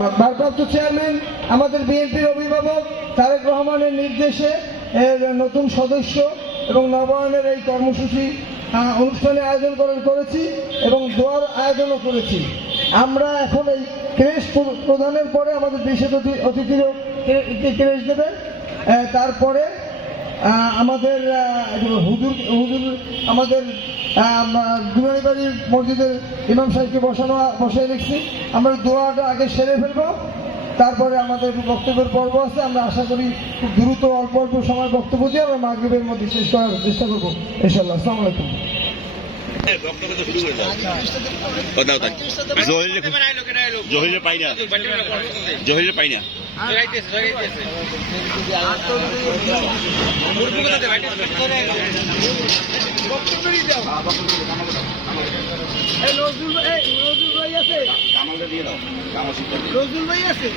ভারপ্রাপ্ত চেয়ারম্যান, আমাদের বিএনপির অভিভাবক তারেক রহমানের নির্দেশে এর নতুন সদস্য এবং নবায়নের এই কর্মসূচি অনুষ্ঠানে আয়োজন করে করেছি এবং দোয়ার আয়োজনও করেছি। আমরা এখন এই ক্রেশ প্রদানের পরে আমাদের বিশেষ অতি- অতিথিরও ক্রেশ দেবেন। তারপরে আমাদের হুজুর হুজুর আমাদের দুয়ারিবাড়ি মসজিদের ইমাম সাহেবকে বসানো, বসিয়ে রেখেছি আমরা দোয়াটা আগে সেরে ফেলব, তারপরে আমাদের বক্তব্যের পর্ব আছে। আমরা আশা করি খুব দ্রুত, অল্প অল্প সময় বক্তব্য দিয়ে আমরা মাগরীবের মধ্যে শেষ করার চেষ্টা করব ইনশাল্লাহ আসসালামু আলাইকুম। জহিরে পাই না। জহিরে পাই না। নজরুল ভাই আছে? কামালটা দিয়ে দাও। নজরুল ভাই আছে?